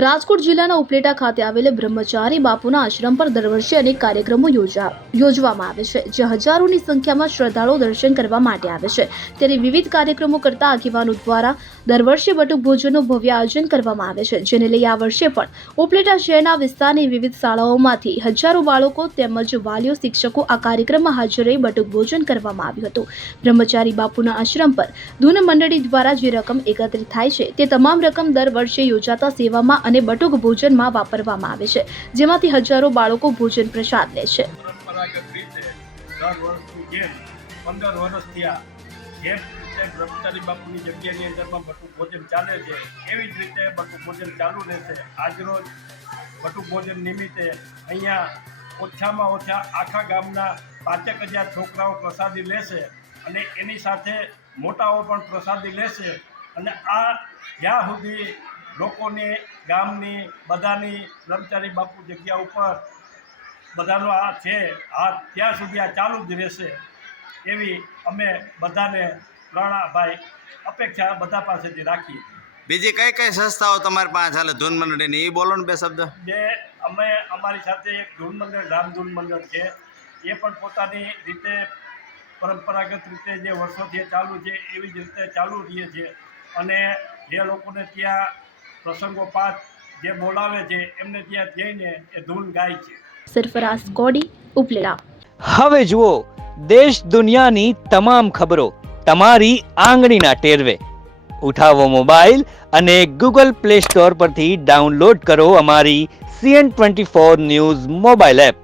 રાજકોટ જિલ્લાના ઉપલેટા ખાતે આવેલ બ્રહ્મચારી બાપુના આશ્રમ પર દર વર્ષે અનેક કાર્યક્રમો યોજવામાં આવે છે, જે હજારોની સંખ્યામાં શ્રદ્ધાળુઓ દર્શન કરવા માટે આવે છે। ત્યારે વિવિધ કાર્યક્રમો કરતા આગેવાનો દ્વારા દર વર્ષે બટુક ભોજનનું ભવ્ય આયોજન કરવામાં આવે છે, જેને લઈ આ વર્ષે પણ ઉપલેટા શહેરના વિસ્તારની વિવિધ શાળાઓમાંથી હજારો બાળકો તેમજ વાલીઓ શિક્ષકો આ કાર્યક્રમમાં હાજર રહી બટુક ભોજન કરવામાં આવ્યું હતું। બ્રહ્મચારી બાપુના આશ્રમ પર ધૂન મંડળી દ્વારા જે રકમ એકત્રિત થાય છે તે તમામ રકમ દર વર્ષે યોજાતા સેવામાં અને બટુક ભોજનમાં વાપરવામાં આવે છે, જેમાંથી હજારો બાળકો ભોજન પ્રસાદ લે છે। પરંપરાગત રીતે દર વર્ષની જેમ 15 વર્ષ થયા જે રીતે બ્રહ્મચારી બાપુની જગ્યાની અંદરમાં બટુક ભોજન ચાલે છે એવી જ રીતે બટુક ભોજન ચાલુ રહેશે। આજરોજ બટુક ભોજન નિમિત્તે અહીંયા ઓછામાં ઓછા આખા ગામના 5,000 છોકરાઓ પ્રસાદી લેશે અને એની સાથે મોટાઓ પણ પ્રસાદી લેશે અને આ જ્યાં સુધી લોકોને ગામની બધાની બ્રહ્મચારી બાપુ જગ્યા ઉપર બધાનો આ છે હાથ ત્યાં સુધી આ ચાલુ જ રહેશે એવી અમે બધાને ભાઈ અપેક્ષા બધા પાસેથી રાખીએ। બીજી કઈ કઈ સંસ્થાઓ તમારી પાસે ચાલે ધૂન મંડળીની એ બોલો ને બે શબ્દ। જે અમે અમારી સાથે એક ધૂન મંડળ રામધૂન મંડળ છે એ પણ પોતાની રીતે પરંપરાગત રીતે જે વર્ષોથી ચાલુ છે એવી જ રીતે ચાલુ રહીએ છીએ અને જે લોકોને ત્યાં પ્રસંગોપાત જે બોલાવે છે એમને ત્યાં જઈને એ ધૂન ગાય છે। સરફરાઝ કોડી, ઉપલેટા। હવે જુઓ દેશ દુનિયાની તમામ ખબરો તમારી આંગળીના ટેરવે। ઉઠાવો મોબાઈલ અને ગૂગલ પ્લે સ્ટોર પરથી ડાઉનલોડ કરો અમારી CN24 ન્યૂઝ મોબાઈલ એપ।